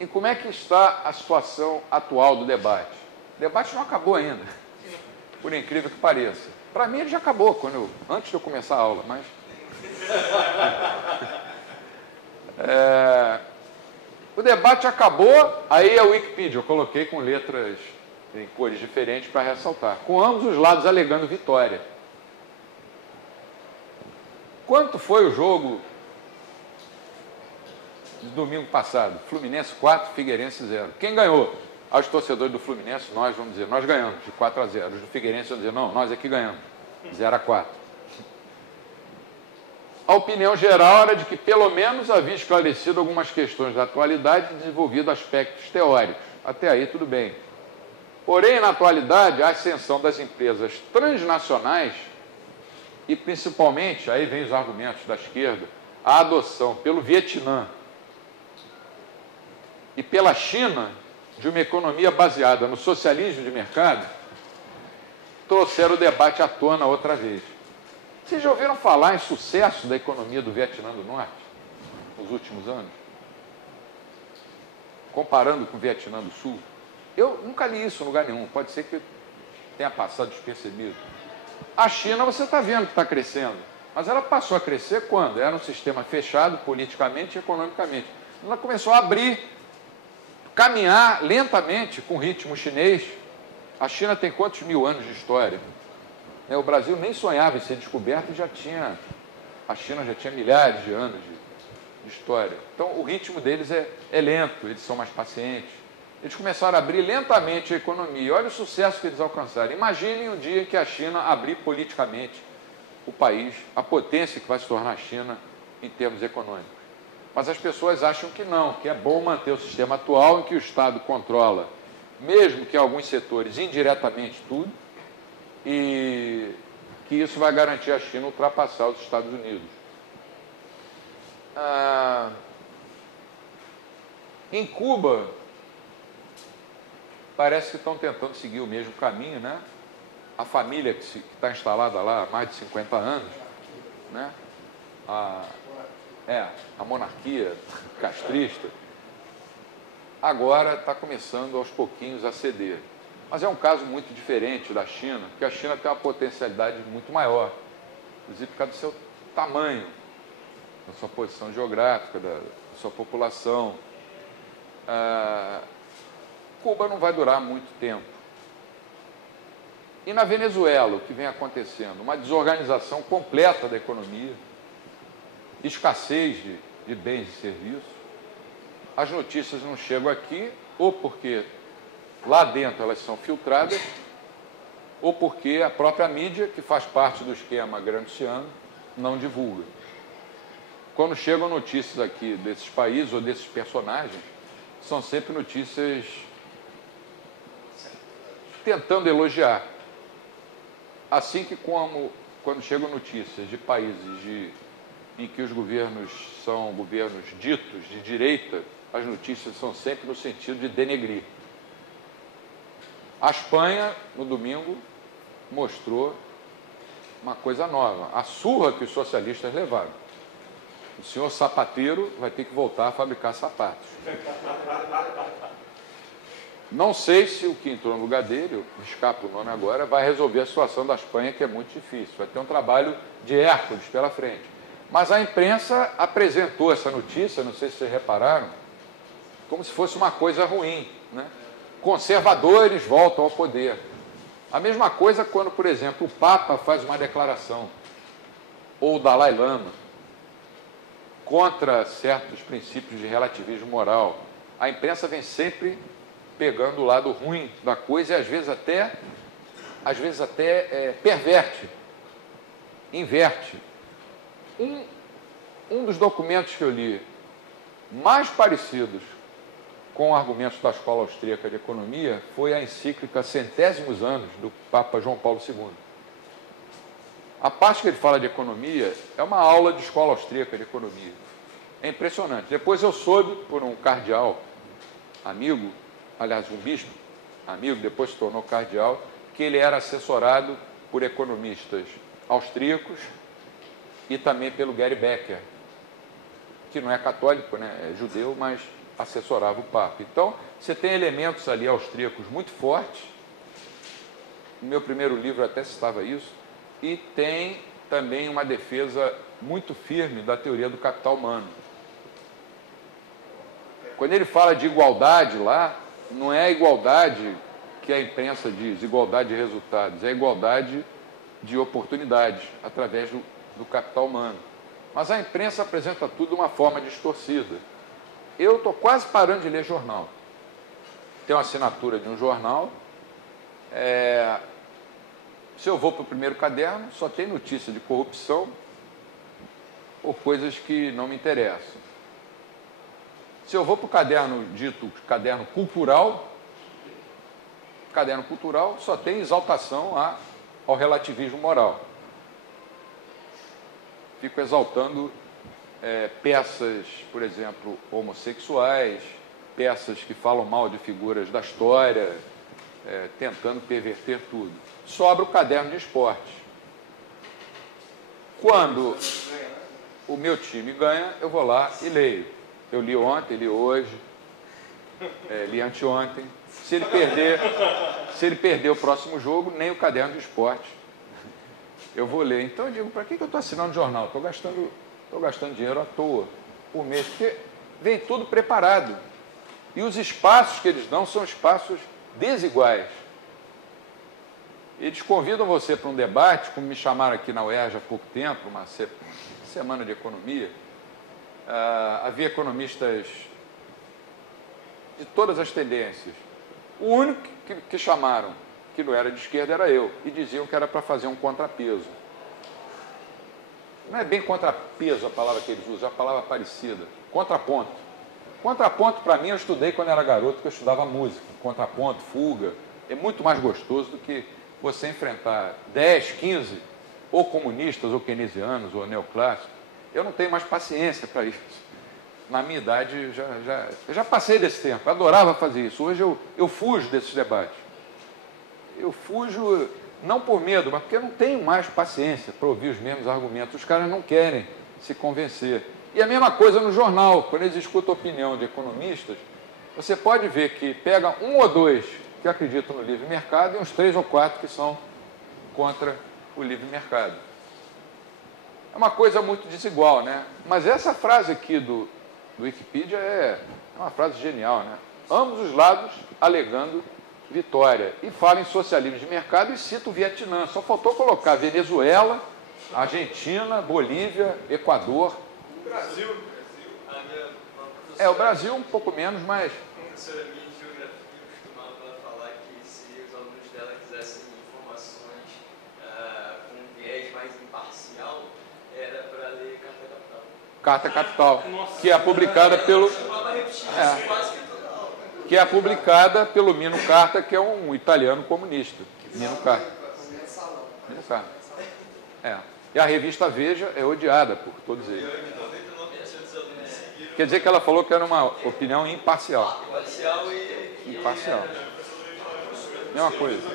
em como é que está a situação atual do debate. O debate não acabou ainda, por incrível que pareça. Para mim ele já acabou, antes de eu começar a aula, mas... O debate acabou, aí a Wikipedia, eu coloquei com letras em cores diferentes para ressaltar, com ambos os lados alegando vitória. Quanto foi o jogo de domingo passado? Fluminense 4, Figueirense 0. Quem ganhou? Aos torcedores do Fluminense, nós vamos dizer, nós ganhamos de 4-0. Os do Figueirense vão dizer, não, nós aqui ganhamos, 0-4. A opinião geral era de que, pelo menos, havia esclarecido algumas questões da atualidade e desenvolvido aspectos teóricos. Até aí, tudo bem. Porém, na atualidade, a ascensão das empresas transnacionais e, principalmente, aí vem os argumentos da esquerda, a adoção pelo Vietnã e pela China de uma economia baseada no socialismo de mercado, trouxeram o debate à tona outra vez. Vocês já ouviram falar em sucesso da economia do Vietnã do Norte nos últimos anos? Comparando com o Vietnã do Sul? Eu nunca li isso em lugar nenhum, pode ser que tenha passado despercebido. A China, você está vendo que está crescendo, mas ela passou a crescer quando? Era um sistema fechado politicamente e economicamente. Ela começou a abrir, caminhar lentamente com o ritmo chinês. A China tem quantos mil anos de história? O Brasil nem sonhava em ser descoberto e a China já tinha milhares de anos de história. Então, o ritmo deles é lento, eles são mais pacientes. Eles começaram a abrir lentamente a economia. Olha o sucesso que eles alcançaram. Imaginem um dia que a China abrir politicamente o país, a potência que vai se tornar a China em termos econômicos. Mas as pessoas acham que não, que é bom manter o sistema atual em que o Estado controla, mesmo que em alguns setores indiretamente tudo, e que isso vai garantir a China ultrapassar os Estados Unidos. Em Cuba, parece que estão tentando seguir o mesmo caminho, né? A família que está instalada lá há mais de 50 anos, né? A monarquia castrista, agora está começando aos pouquinhos a ceder. Mas é um caso muito diferente da China, porque a China tem uma potencialidade muito maior, inclusive por causa do seu tamanho, da sua posição geográfica, da sua população. Cuba não vai durar muito tempo. E na Venezuela, o que vem acontecendo? Uma desorganização completa da economia, escassez de bens e serviços. As notícias não chegam aqui, ou porque lá dentro elas são filtradas, ou porque a própria mídia, que faz parte do esquema gramsciano, não divulga. Quando chegam notícias aqui desses países ou desses personagens, são sempre notícias tentando elogiar. Assim que quando chegam notícias de países em que os governos são governos ditos de direita, as notícias são sempre no sentido de denegrir. A Espanha, no domingo, mostrou uma coisa nova, a surra que os socialistas levaram. O senhor sapateiro vai ter que voltar a fabricar sapatos. Não sei se o que entrou no lugar dele, me escapa o nome agora, vai resolver a situação da Espanha, que é muito difícil. Vai ter um trabalho de Hércules pela frente. Mas a imprensa apresentou essa notícia, não sei se vocês repararam, como se fosse uma coisa ruim, né? Conservadores voltam ao poder. A mesma coisa quando, por exemplo, o Papa faz uma declaração, ou o Dalai Lama, contra certos princípios de relativismo moral. A imprensa vem sempre pegando o lado ruim da coisa e às vezes até perverte, inverte. Um dos documentos que eu li mais parecidos com argumentos da Escola Austríaca de Economia foi a encíclica Centésimos Anos, do Papa João Paulo II. A parte que ele fala de economia é uma aula de Escola Austríaca de Economia. É impressionante. Depois eu soube, por um cardeal amigo, aliás, um bispo amigo, depois se tornou cardeal, que ele era assessorado por economistas austríacos e também pelo Gary Becker, que não é católico, né? É judeu, mas assessorava o Papa. Então, você tem elementos ali austríacos muito fortes. No meu primeiro livro até citava isso. E tem também uma defesa muito firme da teoria do capital humano. Quando ele fala de igualdade lá, não é a igualdade que a imprensa diz, igualdade de resultados, é a igualdade de oportunidades através do capital humano. Mas a imprensa apresenta tudo de uma forma distorcida. Eu estou quase parando de ler jornal. Tenho uma assinatura de um jornal. Se eu vou para o primeiro caderno, só tem notícia de corrupção ou coisas que não me interessam. Se eu vou para o caderno dito caderno cultural só tem exaltação ao relativismo moral. Fico exaltando peças, por exemplo, homossexuais, peças que falam mal de figuras da história, tentando perverter tudo. Sobra o caderno de esporte. Quando o meu time ganha, eu vou lá e leio. Eu li ontem, li hoje, li anteontem. Se ele perder o próximo jogo, nem o caderno de esporte eu vou ler. Então eu digo, para que eu estou assinando jornal? Estou gastando dinheiro à toa por mês, porque vem tudo preparado. E os espaços que eles dão são espaços desiguais. Eles convidam você para um debate, como me chamaram aqui na UERJ há pouco tempo, uma semana de economia. Havia economistas de todas as tendências. O único que chamaram, que não era de esquerda, era eu, e diziam que era para fazer um contrapeso. Não é bem contrapeso a palavra que eles usam, é a palavra parecida. Contraponto. Contraponto, para mim, eu estudei quando era garoto, porque eu estudava música. Contraponto, fuga, é muito mais gostoso do que você enfrentar 10, 15, ou comunistas, ou keynesianos, ou neoclássicos. Eu não tenho mais paciência para isso. Na minha idade, eu já passei desse tempo, adorava fazer isso. Hoje eu fujo desses debates. Eu fujo, não por medo, mas porque eu não tenho mais paciência para ouvir os mesmos argumentos. Os caras não querem se convencer. E a mesma coisa no jornal, quando eles escutam a opinião de economistas, você pode ver que pega um ou dois que acreditam no livre mercado e uns 3 ou 4 que são contra o livre mercado. É uma coisa muito desigual, né? Mas essa frase aqui do Wikipedia é uma frase genial, né? Ambos os lados alegando vitória. E fala em socialismo de mercado e cita o Vietnã. Só faltou colocar Venezuela, Argentina, Bolívia, Equador. O Brasil. O Brasil um pouco menos, mas... A professora minha de geografia costumava falar que se os alunos dela quisessem informações com um viés mais imparcial, era para ler Carta Capital. Carta Capital, que é publicada pelo... que é publicada pelo Mino Carta, que é um italiano comunista. Mino Carta. Mino Carta. E a revista Veja é odiada por todos eles. Quer dizer que ela falou que era uma opinião imparcial. Imparcial. Mesma coisa. A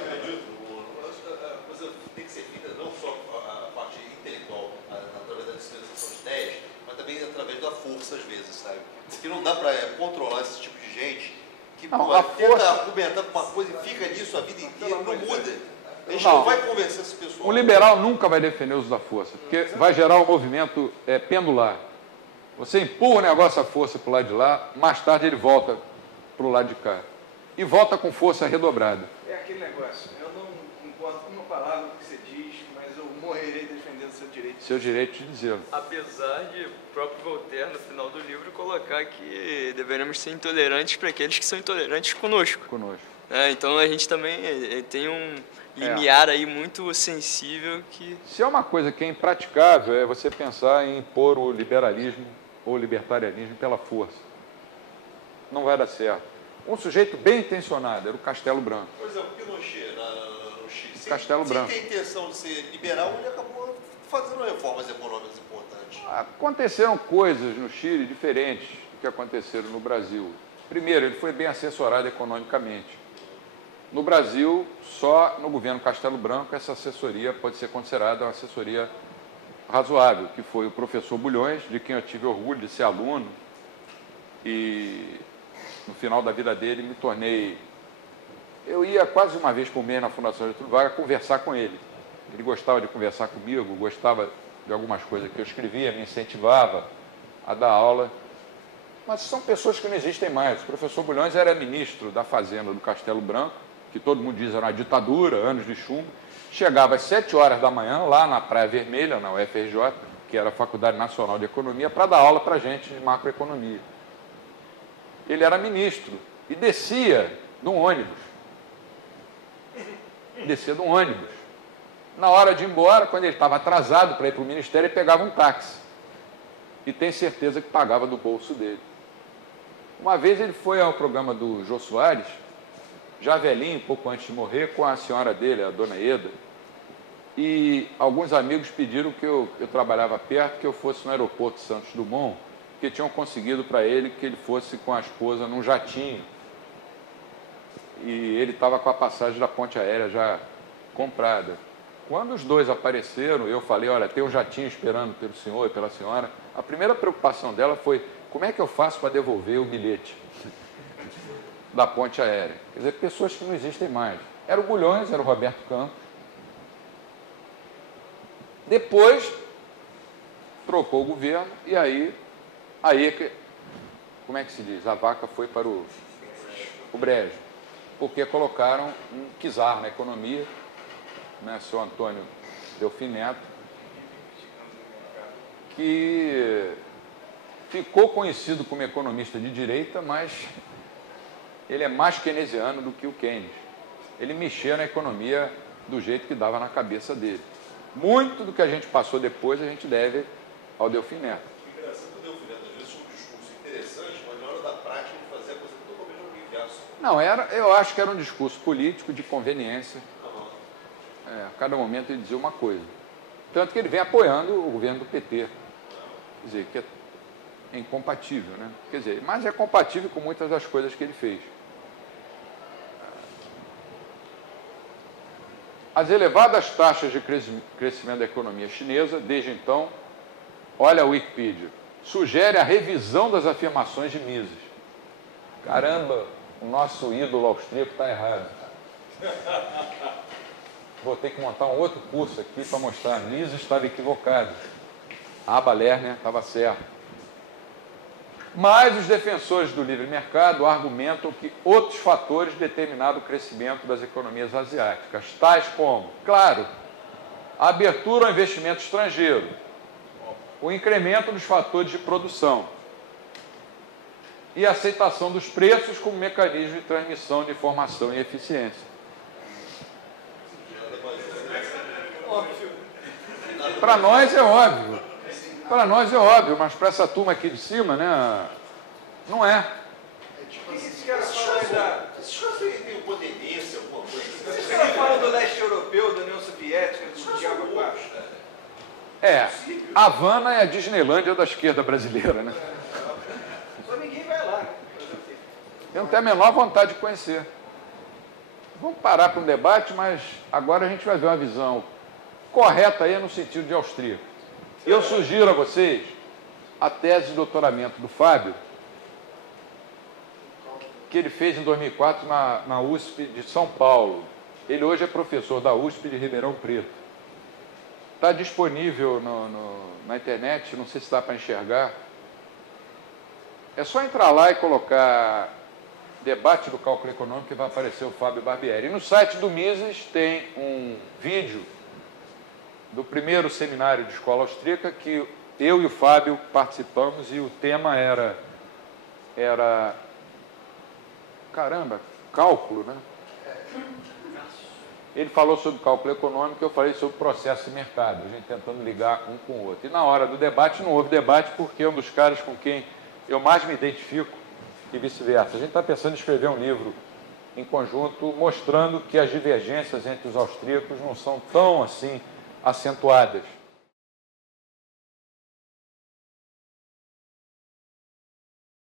coisa tem que ser feita não só a parte intelectual, através da disseminação de ideias, mas também através da força, às vezes, sabe? Porque não dá para controlar esse tipo de gente que tenta argumentar uma coisa e fica nisso a vida inteira, não muda. A gente não vai convencer esse pessoal. Um liberal nunca vai defender o uso da força, porque vai gerar um movimento pendular. Você empurra o negócio à força para o lado de lá, mais tarde ele volta para o lado de cá. E volta com força redobrada. É aquele negócio, eu não concordo com uma palavra que você diz, mas eu morrerei defendendo seu direito. Seu direito de dizer. Apesar de o próprio Voltaire, no final do livro, colocar que deveremos ser intolerantes para aqueles que são intolerantes conosco. Então a gente também tem um limiar aí muito sensível que... Se é uma coisa que é impraticável, é você pensar em impor o liberalismo ou libertarianismo pela força. Não vai dar certo. Um sujeito bem intencionado era o Castelo Branco. Por exemplo, Pinochet no Chile. Castelo Branco. Sem ter intenção de ser liberal, ele acabou fazendo reformas econômicas importantes. Aconteceram coisas no Chile diferentes do que aconteceram no Brasil. Primeiro, ele foi bem assessorado economicamente. No Brasil, só no governo Castelo Branco, essa assessoria pode ser considerada uma assessoria razoável, que foi o professor Bulhões, de quem eu tive orgulho de ser aluno, E no final da vida dele me tornei... Eu ia quase uma vez por mês na Fundação Getúlio Vargas conversar com ele. Ele gostava de conversar comigo, gostava de algumas coisas que eu escrevia, me incentivava a dar aula. Mas são pessoas que não existem mais. O professor Bulhões era ministro da Fazenda do Castelo Branco, que todo mundo diz era uma ditadura, anos de chumbo. Chegava às 7 horas da manhã, lá na Praia Vermelha, na UFRJ, que era a Faculdade Nacional de Economia, para dar aula para a gente de macroeconomia. Ele era ministro e descia de um ônibus. Descia de um ônibus. Na hora de ir embora, quando ele estava atrasado para ir para o ministério, ele pegava um táxi. E tem certeza que pagava do bolso dele. Uma vez ele foi ao programa do Jô Soares, já velhinho, pouco antes de morrer, com a senhora dele, a dona Eda, e alguns amigos pediram que eu trabalhava perto, que eu fosse no aeroporto Santos Dumont, que tinham conseguido para ele que ele fosse com a esposa num jatinho. E ele estava com a passagem da ponte aérea já comprada. Quando os dois apareceram, eu falei, olha, tem um jatinho esperando pelo senhor e pela senhora. A primeira preocupação dela foi, como é que eu faço para devolver o bilhete da ponte aérea? Quer dizer, pessoas que não existem mais. Era o Bulhões, era o Roberto Campos. Depois, trocou o governo e aí como é que se diz? A vaca foi para o brejo. Porque colocaram um czar na economia, né, seu Antônio Delfim Neto, que ficou conhecido como economista de direita, mas ele é mais keynesiano do que o Keynes. Ele mexia na economia do jeito que dava na cabeça dele. Muito do que a gente passou depois a gente deve ao Delfim Neto. Engraçado que o Delfim Neto, às vezes, tinha um discurso interessante, mas na hora da prática ele fazia a coisa totalmente ao inverso. Não, eu acho que era um discurso político de conveniência. A cada momento ele dizia uma coisa. Tanto que ele vem apoiando o governo do PT. Quer dizer, que é incompatível, né? Quer dizer, mas é compatível com muitas das coisas que ele fez. As elevadas taxas de crescimento da economia chinesa, desde então, olha a Wikipedia, sugere a revisão das afirmações de Mises. Caramba, o nosso ídolo austríaco está errado. Vou ter que montar um outro curso aqui para mostrar. Mises estava equivocado. A Aba Lerner estava certo. Mas os defensores do livre mercado argumentam que outros fatores determinaram o crescimento das economias asiáticas, tais como, claro, a abertura ao investimento estrangeiro, o incremento dos fatores de produção e a aceitação dos preços como mecanismo de transmissão de informação e eficiência. Para nós é óbvio. Para nós é óbvio, mas para essa turma aqui de cima, né, não é. Esses caras falam aí da... Esses caras têm potência, alguma coisa assim. Esses caras falam do leste europeu, da União Soviética, do Diabo 4. A Havana é a Disneylândia da esquerda brasileira, né? Só ninguém vai lá, né? Eu não tenho a menor vontade de conhecer. Vamos parar para um debate, mas agora a gente vai ver uma visão correta aí no sentido de austríaco. Eu sugiro a vocês a tese de doutoramento do Fábio, que ele fez em 2004 na USP de São Paulo. Ele hoje é professor da USP de Ribeirão Preto. Está disponível na internet, não sei se dá para enxergar. É só entrar lá e colocar debate do cálculo econômico que vai aparecer o Fábio Barbieri. E no site do Mises tem um vídeo do primeiro seminário de escola austríaca que eu e o Fábio participamos e o tema era cálculo, né? Ele falou sobre cálculo econômico, eu falei sobre processo de mercado, a gente tentando ligar um com o outro. E na hora do debate, não houve debate porque é um dos caras com quem eu mais me identifico e vice-versa. A gente está pensando em escrever um livro em conjunto mostrando que as divergências entre os austríacos não são tão assim acentuadas.